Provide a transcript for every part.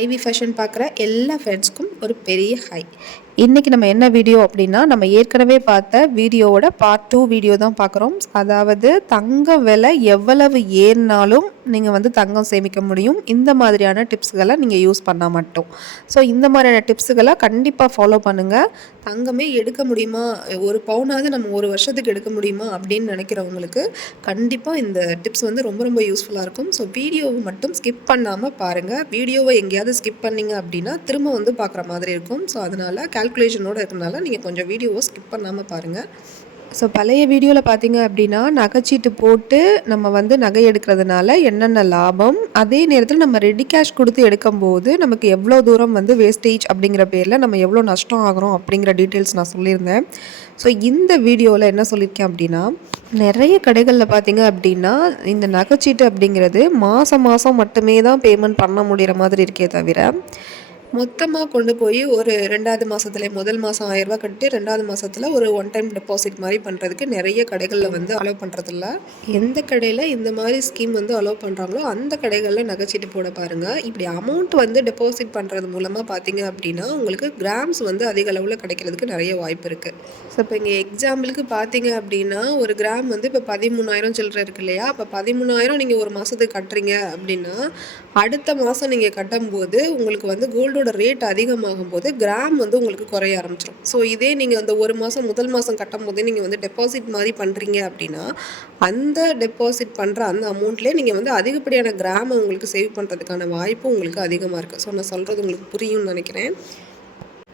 IV fashion பார்க்குற எல்லா ஃப்ரெண்ட்ஸ்க்கும் ஒரு பெரிய ஹாய். இன்றைக்கி நம்ம என்ன வீடியோ அப்படின்னா, நம்ம ஏற்கனவே பார்த்த வீடியோவோட பார்ட் 2 வீடியோ தான் பார்க்குறோம். அதாவது தங்க விலை எவ்வளவு ஏறினாலும் நீங்கள் தங்கம் சேமிக்க முடியும், இந்த மாதிரியான டிப்ஸுகளை நீங்கள் யூஸ் பண்ணால் மட்டும். ஸோ இந்த மாதிரியான டிப்ஸுகளை கண்டிப்பாக ஃபாலோ பண்ணுங்கள். தங்கமே எடுக்க முடியுமா, ஒரு பவுனாவது நம்ம ஒரு வருஷத்துக்கு எடுக்க முடியுமா அப்படின்னு நினைக்கிறவங்களுக்கு கண்டிப்பாக இந்த டிப்ஸ் ரொம்ப ரொம்ப யூஸ்ஃபுல்லாக இருக்கும். ஸோ வீடியோவை மட்டும் ஸ்கிப் பண்ணாமல் பாருங்கள். வீடியோவை எங்கேயாவது ஸ்கிப் பண்ணிங்க அப்படின்னா திரும்ப பார்க்குற மாதிரி இருக்கும். ஸோ அதனால் கால்குலேஷனோடு இருக்கிறனால நீங்கள் கொஞ்சம் வீடியோவை ஸ்கிப் பண்ணாமல் பாருங்கள். ஸோ பழைய வீடியோவில் பார்த்தீங்க அப்படின்னா நகைச்சீட்டு போட்டு நம்ம நகை எடுக்கிறதுனால என்னென்ன லாபம், அதே நேரத்தில் நம்ம ரெடி கேஷ் கொடுத்து எடுக்கும்போது நமக்கு எவ்வளோ தூரம் வேஸ்டேஜ் அப்படிங்கிற பேரில் நம்ம எவ்வளோ நஷ்டம் ஆகிறோம் அப்படிங்கிற டீட்டெயில்ஸ் நான் சொல்லியிருந்தேன். ஸோ இந்த வீடியோவில் என்ன சொல்லியிருக்கேன் அப்படின்னா, நிறைய கடைகளில் பார்த்தீங்க அப்படின்னா இந்த நகைச்சீட்டு அப்படிங்கிறது மாதம் மட்டுமே தான் பேமெண்ட் பண்ண முடிகிற மாதிரி இருக்கே தவிர, மொத்தமாக கொண்டு போய் ஒரு 2வது மாதத்துல முதல் மாதம் 1000 ரூபா கட்டி 2வது மாதத்தில் ஒரு ஒன் டைம் டெபாசிட் மாதிரி பண்ணுறதுக்கு நிறைய கடைகளில் அலோவ் பண்ணுறதில்ல. எந்த கடையில் இந்த மாதிரி ஸ்கீம் அலோவ் பண்ணுறாங்களோ அந்த கடைகளில் நகைச்சீட்டு போட பாருங்கள். இப்படி அமௌண்ட் டெபாசிட் பண்ணுறது மூலமாக பார்த்தீங்க அப்படின்னா உங்களுக்கு கிராம்ஸ் அதிக அளவில் கிடைக்கிறதுக்கு நிறைய வாய்ப்பு இருக்குது. ஸோ இப்போ இங்கே எக்ஸாம்பிளுக்கு பார்த்தீங்க அப்படின்னா ஒரு கிராம் இப்போ 13,000 சில்லறை இருக்கு இல்லையா, அப்போ 13,000 நீங்கள் ஒரு மாதத்துக்கு கட்டுறீங்க அப்படின்னா அடுத்த மாதம் நீங்கள் கட்டும்போது உங்களுக்கு கோல்டோட ரேட் அதிகமாகும் போது கிராம் உங்களுக்கு குறைய ஆரம்பிச்சிடும். ஸோ இதே நீங்கள் அந்த ஒரு மாதம் முதல் மாதம் கட்டும் போதே நீங்கள் டெபாசிட் மாதிரி பண்ணுறீங்க அப்படின்னா அந்த டெபாசிட் பண்ணுற அந்த அமௌண்ட்லேயே நீங்கள் அதிகப்படியான கிராமை உங்களுக்கு சேவ் பண்ணுறதுக்கான வாய்ப்பு உங்களுக்கு அதிகமாக இருக்குது. ஸோ நான் சொல்கிறது உங்களுக்கு புரியும்னு நினைக்கிறேன்.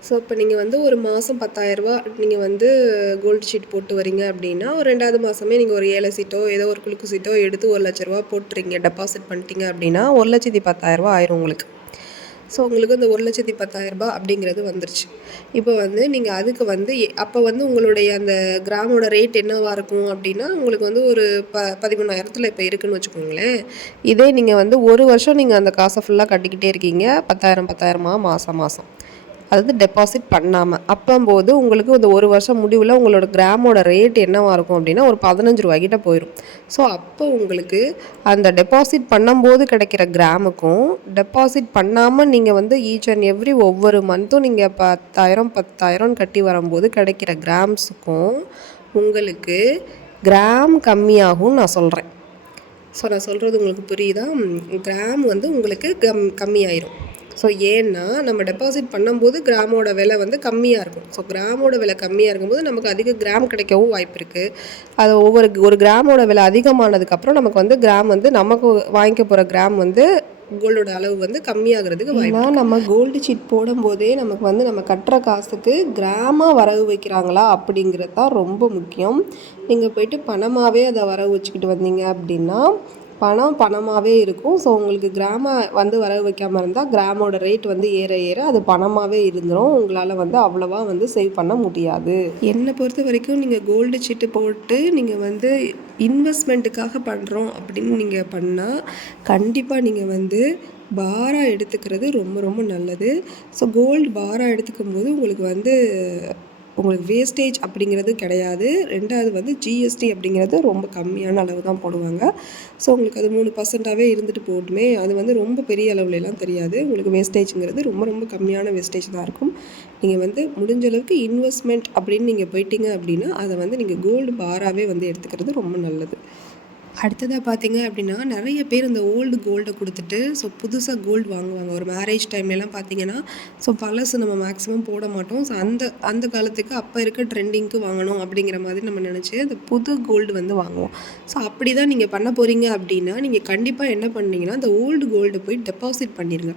ஸோ இப்போ நீங்கள் ஒரு மாதம் 10,000 ரூபா நீங்கள் கோல்டு ஷீட் போட்டு வரீங்க அப்படின்னா ஒரு 2வது மாதமே நீங்கள் ஒரு 7 சீட்டோ ஏதோ ஒரு குலுக்கு சீட்டோ எடுத்து 1,00,000 ரூபா போட்டுறீங்க, டெபாசிட் பண்ணிட்டீங்க அப்படின்னா 1,10,000 ரூபா ஆயிரும் உங்களுக்கு. ஸோ உங்களுக்கு இந்த 1,10,000 ரூபா அப்படிங்கிறது வந்துருச்சு. இப்போ நீங்கள் அதுக்கு அப்போ உங்களுடைய அந்த கிராமோட ரேட் என்னவாக இருக்கும் அப்படின்னா உங்களுக்கு ஒரு 13,000 இப்போ இருக்குதுன்னு வச்சுக்கோங்களேன். இதே நீங்கள் ஒரு வருஷம் நீங்கள் அந்த காசை ஃபுல்லாக கட்டிக்கிட்டே இருக்கீங்க, 10,000 மாதம் அதாவது டெபாசிட் பண்ணாமல், அப்போம்போது உங்களுக்கு இந்த ஒரு வருஷம் முடிவில் உங்களோட கிராமோட ரேட் என்னவாக இருக்கும் அப்படின்னா ஒரு 15 ரூபாய்கிட்ட போயிடும். ஸோ அப்போ உங்களுக்கு அந்த டெபாசிட் பண்ணும்போது கிடைக்கிற கிராமுக்கும் டெபாசிட் பண்ணாமல் நீங்கள் ஈச் அண்ட் எவ்ரி ஒவ்வொரு மந்த்தும் நீங்கள் 10,000 கட்டி வரும்போது கிடைக்கிற கிராம்ஸுக்கும் உங்களுக்கு கிராம் கம்மியாகும் நான் சொல்கிறேன். ஸோ நான் சொல்கிறது உங்களுக்கு புரியுதா? கிராம் உங்களுக்கு கம்மியாயிரும். ஸோ ஏன்னா நம்ம டெபாசிட் பண்ணும்போது கிராமோட விலை கம்மியாக இருக்கும். ஸோ கிராமோட விலை கம்மியாக இருக்கும்போது நமக்கு அதிக கிராம் கிடைக்கவும் வாய்ப்பு இருக்குது. அது ஒரு கிராமோட விலை அதிகமானதுக்கப்புறம் நமக்கு கிராம் நமக்கு வாங்கிக்க போகிற கிராம் கோல்டோட அளவு கம்மியாகிறதுக்கு வாய்ப்பு. நம்ம கோல்டு சீட் போடும்போதே நமக்கு நம்ம கட்டுற காசுக்கு கிராமாக வரவு வைக்கிறாங்களா அப்படிங்கிறது தான் ரொம்ப முக்கியம். நீங்கள் போயிட்டு பணமாகவே அதை வரவு வச்சுக்கிட்டு வந்தீங்க அப்படின்னா பணமாகவே இருக்கும். ஸோ உங்களுக்கு கிராம வரவு வைக்காமல் இருந்தால் கிராமோட ரேட் ஏற ஏற அது பணமாகவே இருந்துடும். உங்களால் அவ்வளோவா சேவ் பண்ண முடியாது. என்னை பொறுத்த வரைக்கும் நீங்கள் கோல்டு சீட்டு போட்டு நீங்கள் இன்வெஸ்ட்மெண்ட்டுக்காக பண்ணுறோம் அப்படின்னு நீங்கள் பண்ணால் கண்டிப்பாக நீங்கள் பாராக எடுத்துக்கிறது ரொம்ப ரொம்ப நல்லது. ஸோ கோல்டு பாராக எடுத்துக்கும் போது உங்களுக்கு வேஸ்டேஜ் அப்படிங்கிறது கிடையாது. 2வது ஜிஎஸ்டி அப்படிங்கிறது ரொம்ப கம்மியான அளவு தான் போடுவாங்க. ஸோ உங்களுக்கு அது 3%ஆகவே இருந்துட்டு போட்டுமே, அது ரொம்ப பெரிய அளவுலலாம் தெரியாது. உங்களுக்கு வேஸ்டேஜுங்கிறது ரொம்ப ரொம்ப கம்மியான வேஸ்டேஜ் தான் இருக்கும். நீங்கள் முடிஞ்ச அளவுக்கு இன்வெஸ்ட்மெண்ட் அப்படின்னு நீங்கள் போயிட்டீங்க அப்படின்னா அதை நீங்கள் கோல்டு பாராகவே எடுத்துக்கிறது ரொம்ப நல்லது. அடுத்ததாக பார்த்தீங்க அப்படின்னா நிறைய பேர் இந்த ஓல்டு கோல்டை கொடுத்துட்டு புதுசாக கோல்டு வாங்குவாங்க. ஒரு மேரேஜ் டைம்லலாம் பார்த்தீங்கன்னா பழசு நம்ம மேக்ஸிமம் போட மாட்டோம். ஸோ அந்த காலத்துக்கு அப்போ இருக்க ட்ரெண்டிங்க்கு வாங்கணும் அப்படிங்கிற மாதிரி நம்ம நினச்சி அந்த புது கோல்டு வாங்குவோம். ஸோ அப்படி தான் நீங்கள் பண்ண போகிறீங்க அப்படின்னா நீங்கள் கண்டிப்பாக என்ன பண்ணீங்கன்னா அந்த ஓல்டு கோல்டு போய் டெபாசிட் பண்ணிடுங்க.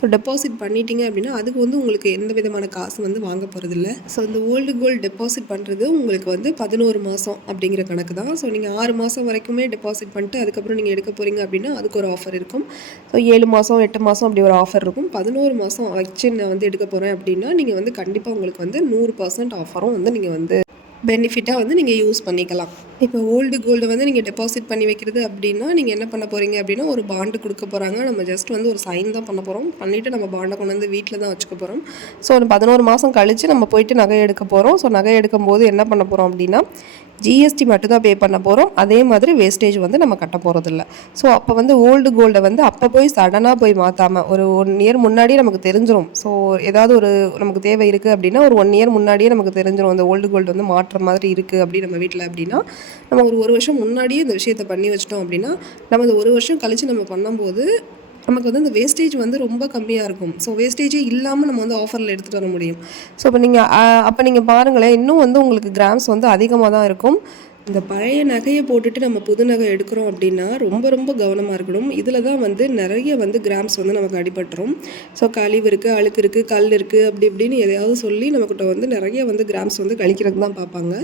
ஸோ டெபாசிட் பண்ணிட்டீங்க அப்படின்னா அதுக்கு உங்களுக்கு எந்த விதமான காசு வாங்க போகிறதில்ல. ஸோ இந்த ஓல்டு கோல்டு டெபாசிட் பண்ணுறது உங்களுக்கு 11 மாதம் அப்படிங்கிற கணக்கு தான். ஸோ நீங்கள் 6 மாதம் வரைக்குமே டெபாசிட் பண்ணிட்டு அதுக்கப்புறம் நீங்கள் எடுக்க போகிறீங்க அப்படின்னா அதுக்கு ஒரு ஆஃபர் இருக்கும். ஸோ 7 மாதம் 8 மாதம் அப்படி ஒரு ஆஃபர் இருக்கும். 11 மாதம் வச்சு நான் எடுக்க போகிறேன் அப்படின்னா நீங்கள் கண்டிப்பாக உங்களுக்கு 100% ஆஃபரும் நீங்கள் பெனிஃபிட்டாக நீங்கள் யூஸ் பண்ணிக்கலாம். இப்போ ஓல்டு கோல்டு வந்து நீங்கள் டெபாசிட் பண்ணி வைக்கிறது அப்படின்னா நீங்கள் என்ன பண்ண போகிறீங்க அப்படின்னா ஒரு பாண்டு கொடுக்க போகிறாங்க. நம்ம ஜஸ்ட் வந்து ஒரு சைன் தான் பண்ண போகிறோம். பண்ணிவிட்டு நம்ம பாண்டை கொண்டு வந்து வீட்டில் தான் வச்சுக்க போகிறோம். ஸோ ஒரு 11 மாதம் கழித்து நம்ம போயிட்டு நகை எடுக்க போகிறோம். ஸோ நகை எடுக்கும்போது என்ன பண்ண போகிறோம் அப்படின்னா ஜிஎஸ்டி மட்டும் தான் பே பண்ண போகிறோம். அதே மாதிரி வேஸ்டேஜ் வந்து நம்ம கட்ட போகிறதில்ல. ஸோ அப்போ வந்து ஓல்டு கோல்டை வந்து அப்போ போய் சடனாக போய் மாற்றாமல் ஒரு 1 இயர் முன்னாடியே நமக்கு தெரிஞ்சிடும். ஸோ ஏதாவது ஒரு நமக்கு தேவை இருக்குது அப்படின்னா ஒரு 1 இயர் முன்னாடியே நமக்கு தெரிஞ்சிடும் அந்த ஓல்டு கோல்டு வந்து மாற்ற மாதிரி இருக்குது அப்படி நம்ம வீட்டில் அப்படின்னா நம்ம ஒரு வருஷம் முன்னாடியே இந்த விஷயத்தை பண்ணி வச்சிட்டோம் அப்படின்னா நம்ம இந்த 1 வருஷம் கழித்து நம்ம பண்ணும்போது நமக்கு வந்து இந்த வேஸ்டேஜ் வந்து ரொம்ப கம்மியாக இருக்கும். ஸோ வேஸ்டேஜே இல்லாமல் நம்ம வந்து ஆஃபரில் எடுத்துகிட்டு வர முடியும். ஸோ அப்போ நீங்கள் பாருங்களேன், இன்னும் வந்து உங்களுக்கு கிராம்ஸ் வந்து அதிகமாக தான் இருக்கும். இந்த பழைய நகையை போட்டுட்டு நம்ம புது நகை எடுக்கிறோம் அப்படின்னா ரொம்ப ரொம்ப கவனமாக இருக்கணும். இதில் தான் வந்து நிறைய வந்து கிராம்ஸ் வந்து நமக்கு அடிபட்டுரும். ஸோ கழிவு இருக்குது, அழுக்கு இருக்குது, கல் இருக்குது, அப்படி இப்படின்னு எதையாவது சொல்லி நம்மக்கிட்ட வந்து நிறைய வந்து கிராம்ஸ் வந்து கழிக்கிறது தான் பார்ப்பாங்க.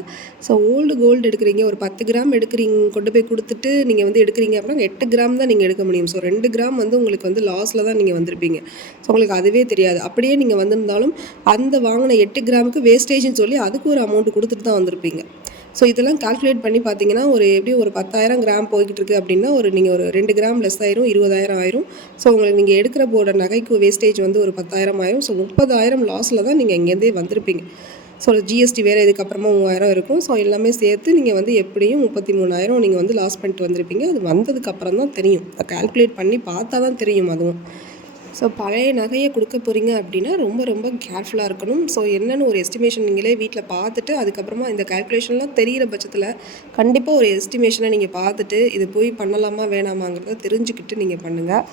ஸோ ஓல்டு கோல்டு எடுக்கிறீங்க, ஒரு 10 கிராம் எடுக்கிறீங்க, கொண்டு போய் கொடுத்துட்டு நீங்கள் வந்து எடுக்கிறீங்க அப்படின்னா 8 கிராம் தான் நீங்கள் எடுக்க முடியும். ஸோ 2 கிராம் வந்து உங்களுக்கு வந்து லாஸில் தான் நீங்கள் வந்திருப்பீங்க. ஸோ உங்களுக்கு அதுவே தெரியாது. அப்படியே நீங்கள் வந்திருந்தாலும் அந்த வாங்கின 8 கிராமுக்கு வேஸ்டேஜ்னு சொல்லி அதுக்கு ஒரு அமௌண்ட் கொடுத்துட்டு தான் வந்திருப்பீங்க. ஸோ இதெல்லாம் கால்குலேட் பண்ணி பார்த்தீங்கன்னா எப்படியும் ஒரு 10,000 கிராம் போய்கிட்டு இருக்குது அப்படின்னா நீங்கள் ஒரு 2 கிராம் லெஸ் ஆயிரும், 20,000 ஆயிரும். ஸோ உங்களுக்கு நீங்கள் எடுக்கிற போட நகைக்கு வேஸ்டேஜ் வந்து ஒரு 10,000 ஆயிரும். ஸோ 30,000 லாஸில் தான் நீங்கள் இங்கேருந்தே வந்திருப்பீங்க. ஸோ ஜிஎஸ்டி வேறு இதுக்கப்புறமா 3,000 இருக்கும். ஸோ எல்லாமே சேர்த்து நீங்கள் வந்து எப்படியும் 33,000 நீங்கள் வந்து லாஸ் பண்ணிட்டு வந்திருப்பீங்க. அது வந்ததுக்கப்புறம் தான் தெரியும். கால்குலேட் பண்ணி பார்த்தா தான் தெரியும் அதுவும். ஸோ பழைய நகையை கொடுக்க போகிறீங்க அப்படின்னா ரொம்ப ரொம்ப கேர்ஃபுல்லாக இருக்கணும். ஸோ என்னென்னு ஒரு எஸ்டிமேஷன் நீங்களே வீட்டில் பார்த்துட்டு அதுக்கப்புறமா இந்த கால்குலேஷன்லாம் தெரிகிற பட்சத்தில் கண்டிப்பாக ஒரு எஸ்டிமேஷனை நீங்கள் பார்த்துட்டு இது போய் பண்ணலாமா வேணாமாங்கிறத தெரிஞ்சுக்கிட்டு நீங்கள் பண்ணுங்கள்.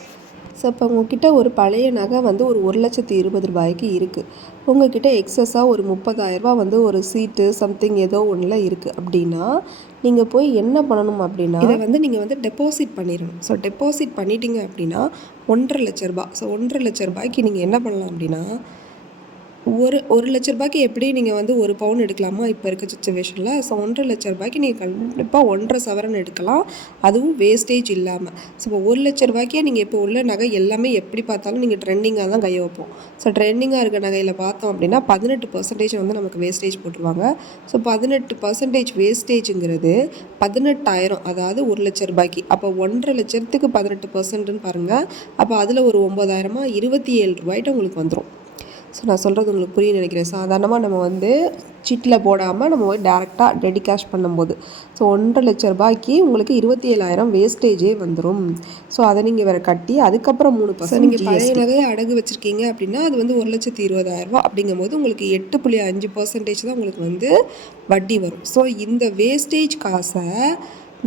ஸோ இப்போ உங்ககிட்ட ஒரு பழைய நகை வந்து ஒரு 1,20,000 இருக்குது. உங்ககிட்ட எக்ஸஸாக ஒரு 30,000 வந்து ஒரு சீட்டு சம்திங் ஏதோ ஒன்றில் இருக்குது அப்படின்னா நீங்கள் போய் என்ன பண்ணணும் அப்படின்னா இதை வந்து நீங்கள் வந்து டெபாசிட் பண்ணிடணும். ஸோ டெபாசிட் பண்ணிட்டீங்க அப்படின்னா 1,50,000. ஸோ 1,50,000 நீங்கள் என்ன பண்ணலாம் அப்படின்னா ஒரு லட்ச ரூபாய்க்கு எப்படி நீங்கள் வந்து ஒரு பவுன் எடுக்கலாமா இப்போ இருக்க சிச்சுவேஷனில். ஸோ 1,50,000 நீங்கள் கண்டிப்பாக 1.5 சவரன் எடுக்கலாம், அதுவும் வேஸ்டேஜ் இல்லாமல். ஸோ இப்போ 1,00,000 நீங்கள் இப்போ உள்ள நகை எல்லாமே எப்படி பார்த்தாலும் நீங்கள் ட்ரெண்டிங்காக தான் கையை வைப்போம். ஸோ ட்ரெண்டிங்காக இருக்க நகையில் பார்த்தோம் அப்படின்னா 18% வந்து நமக்கு வேஸ்டேஜ் போட்டுருவாங்க. ஸோ 18% வேஸ்டேஜுங்கிறது 18,000, அதாவது 1,00,000. அப்போ 1,50,000க்கு 18%ன்னு பாருங்கள். அப்போ அதில் ஒரு 9,000 27 உங்களுக்கு வந்துடும். ஸோ நான் சொல்கிறது உங்களுக்கு புரியுன்னு நினைக்கிறேன். சாதாரணமாக நம்ம வந்து சீட்டில் போடாமல் நம்ம போய் டேரெக்டாக ரெடி கேஷ் பண்ணும்போது ஸோ 1,50,000 உங்களுக்கு 27,000 வேஸ்டேஜே வந்துடும். ஸோ அதை நீங்கள் வேறு கட்டி அதுக்கப்புறம் 3% நீங்கள் பழைய நகையை அடகு வச்சுருக்கீங்க அப்படின்னா அது வந்து 1,20,000 அப்படிங்கும்போது உங்களுக்கு 8.5% தான் உங்களுக்கு வந்து வட்டி வரும். ஸோ இந்த வேஸ்டேஜ் காசை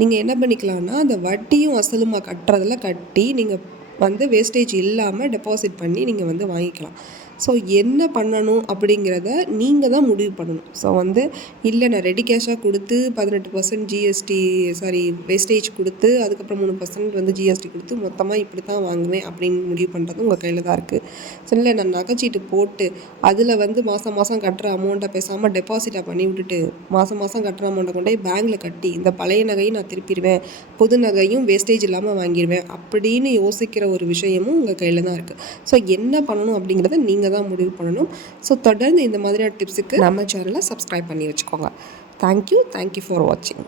நீங்கள் என்ன பண்ணிக்கலாம்னா அந்த வட்டியும் அசலுமா கட்டுறதில் கட்டி நீங்கள் வந்து வேஸ்டேஜ் இல்லாமல் டெபாசிட் பண்ணி நீங்கள் வந்து வாங்கிக்கலாம். ஸோ என்ன பண்ணணும் அப்படிங்கிறத நீங்கள் தான் முடிவு பண்ணணும். ஸோ வந்து இல்லை நான் ரெடி கேஷாக கொடுத்து 18% வேஸ்டேஜ் கொடுத்து அதுக்கப்புறம் 3% வந்து ஜிஎஸ்டி கொடுத்து மொத்தமாக இப்படி தான் வாங்குவேன் அப்படின்னு முடிவு பண்ணுறது உங்கள் கையில் தான் இருக்குது. ஸோ இல்லை நான் நகைச்சீட்டு போட்டு அதில் வந்து மாதம் கட்டுற அமௌண்ட்டை பேசாமல் டெபாசிட்டாக பண்ணி விட்டுட்டு மாதம் கட்டுற அமௌண்ட்டை கொண்டு போய் பேங்கில் கட்டி இந்த பழைய நகையும் நான் திருப்பிடுவேன், புது நகையும் வேஸ்டேஜ் இல்லாமல் வாங்கிடுவேன் அப்படின்னு யோசிக்கிற ஒரு விஷயமும் உங்கள் கையில் தான் இருக்குது. ஸோ என்ன பண்ணணும் அப்படிங்கிறத நீங்கள் தான் முடிவு பண்ணணும். ஸோ தொடர்ந்து இந்த மாதிரியான டிப்ஸுக்கு நம்ம சேனலை சப்ஸ்கிரைப் பண்ணி வச்சுக்கோங்க. தேங்க்யூ ஃபார் வாட்சிங்.